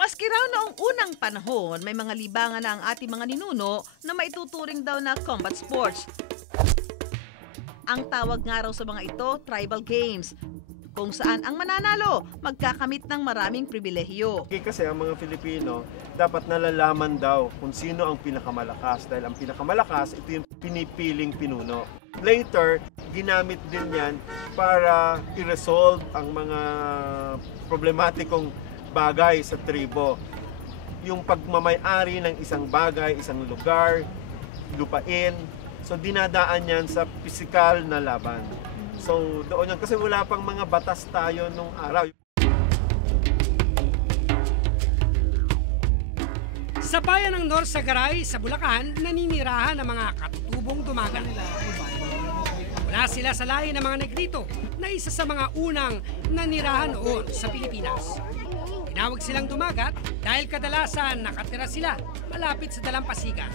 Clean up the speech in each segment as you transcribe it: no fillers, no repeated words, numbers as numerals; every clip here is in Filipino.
Maski raw noong unang panahon, may mga libangan na ang ating mga ninuno na maituturing daw na combat sports. Ang tawag nga raw sa mga ito, tribal games, kung saan ang mananalo magkakamit ng maraming pribilehiyo. Kasi ang mga Filipino, dapat nalalaman daw kung sino ang pinakamalakas. Dahil ang pinakamalakas, ito yung pinipiling pinuno. Later, ginamit din yan para i-resolve ang mga problematikong bagay sa tribo. Yung pagmamay-ari ng isang bagay, isang lugar, lupain. So dinadaan yan sa pisikal na laban. So doon yan, kasi wala pang mga batas tayo nung araw. Sa bayan ng Norsagaray sa Bulacan, naninirahan ang mga katutubong dumagat. Wala sila sa lahi ng mga Negrito na isa sa mga unang nanirahan noon sa Pilipinas. Tinawag silang dumagat dahil kadalasan nakatira sila malapit sa dalampasigan.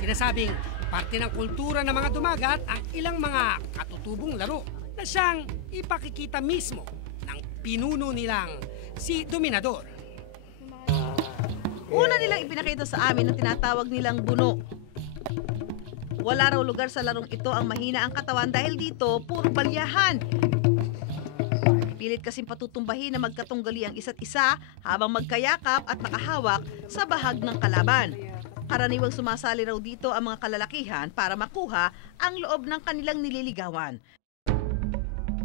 Sinasabing parte ng kultura ng mga dumagat ang ilang mga katutubong laro na siyang ipakikita mismo ng pinuno nilang si Dominador. Una nilang ipinakita sa amin ang tinatawag nilang buno. Wala raw lugar sa larong ito ang mahina ang katawan dahil dito puro balyahan. Pilit kasing patutumbahin na magkatunggali ang isa't isa habang magkayakap at nakahawak sa bahag ng kalaban. Karaniwang sumasali raw dito ang mga kalalakihan para makuha ang loob ng kanilang nililigawan.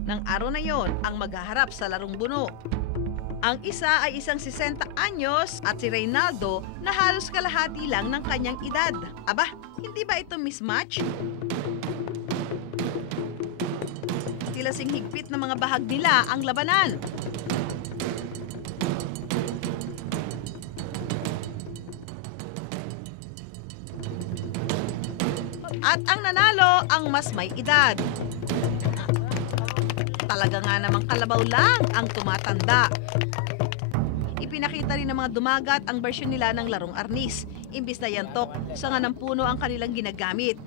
Nang araw na yon ang maghaharap sa larong buno. Ang isa ay isang 60 anyos at si Reynaldo na halos kalahati lang ng kanyang edad. Aba, hindi ba ito mismatch? Tilasing higpit ng mga bahag nila ang labanan. At ang nanalo ang mas may edad. Talaga nga namang kalabaw lang ang tumatanda. Ipinakita rin ng mga dumagat ang bersyon nila ng larong arnis. Imbis na yantok, sanga ng puno ang kanilang ginagamit.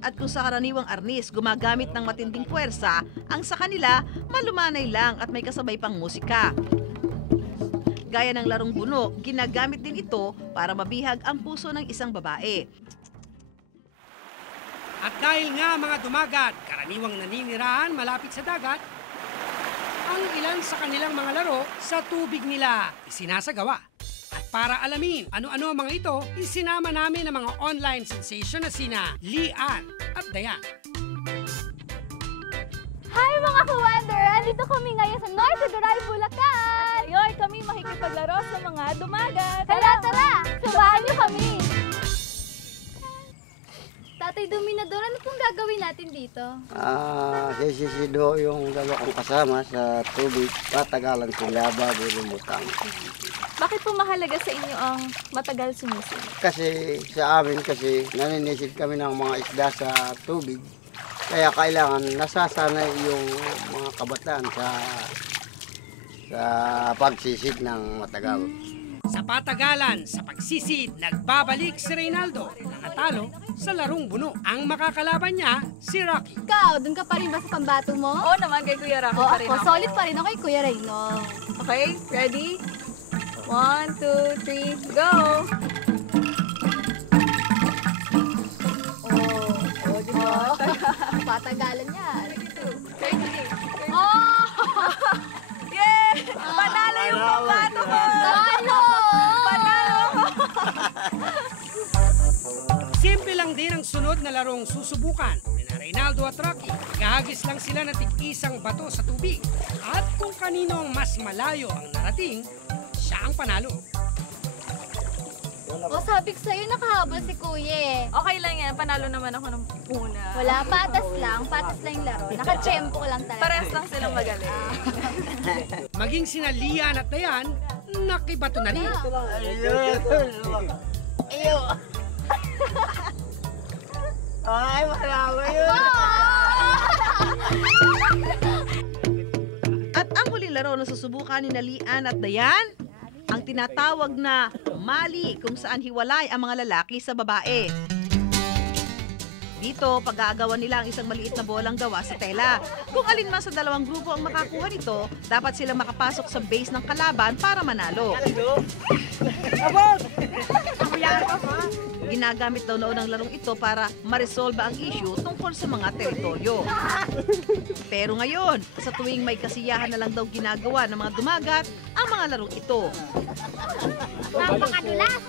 At kung sa karaniwang arnis gumagamit ng matinding puwersa, ang sa kanila malumanay lang at may kasabay pang musika. Gaya ng larong buno, ginagamit din ito para mabihag ang puso ng isang babae. At dahil nga mga dumagat, karaniwang naninirahan malapit sa dagat, ang ilan sa kanilang mga laro sa tubig nila isinasagawa. At para alamin ano-ano ang mga ito, isinama namin ang mga online sensation na sina Lian at Dayan. Hi mga ka-wonder! Andito kami ngayon sa Norsagaray, Bulacan! At ngayon kami makikipaglaro sa mga dumagat. Tara! Samahan niyo kami! Tatay Dominador, ano pong gagawin natin dito? Sisido yung dalawa kong kasama sa tubig. Patagalan sila bago lumutang. Bakit po mahalaga sa inyo ang matagal sumisid? Kasi sa amin naninisid kami ng mga isda sa tubig. Kaya kailangan nasasanay yung mga kabataan sa pagsisid ng matagal. Sa patagalan, sa pagsisid, nagbabalik si Reynaldo na natalo sa larong buno. Ang makakalaban niya, si Rocky. Ikaw, dun ka pa rin ba sa pambato mo? Oo naman, kay Kuya Rocky pa rin ako. Solid pa rin ako kay Kuya Reyno. Okay, ready? 1, 2, 3, go! Oh, patagalan yan. 32. Oh! Yeah! Panalo yung pambato ko! Panalo ko! Simple lang din ang sunod na larong susubukan ni Reynaldo at Rocky. Gahagis lang sila ng tig-isang bato sa tubig. At kung kanino ang mas malayo ang narating, siya ang panalo. O sabi ko sa'yo, nakahabol si Kuya eh. Okay lang yan, panalo naman ako ng una. Wala, patas lang yung laro. Naka-tempo lang talaga. Parehas lang silang magaling. Maging sina Lian at Dayan, nakibato na rin. Iyo! Ay, malawa yun! At ang huling laro na susubukan ni Lian at Dayan, ang tinatawag na mali kung saan hiwalay ang mga lalaki sa babae. Dito, pag-aagawan nila ang isang maliit na bolang gawa sa tela. Kung alin man sa dalawang grupo ang makakuha nito, dapat silang makapasok sa base ng kalaban para manalo. Ginagamit daw noon ang larong ito para ma-resolve ang issue tungkol sa mga teritoryo. Pero ngayon, sa tuwing may kasiyahan na lang daw ginagawa ng mga dumagat ang mga larong ito. Napakadulas!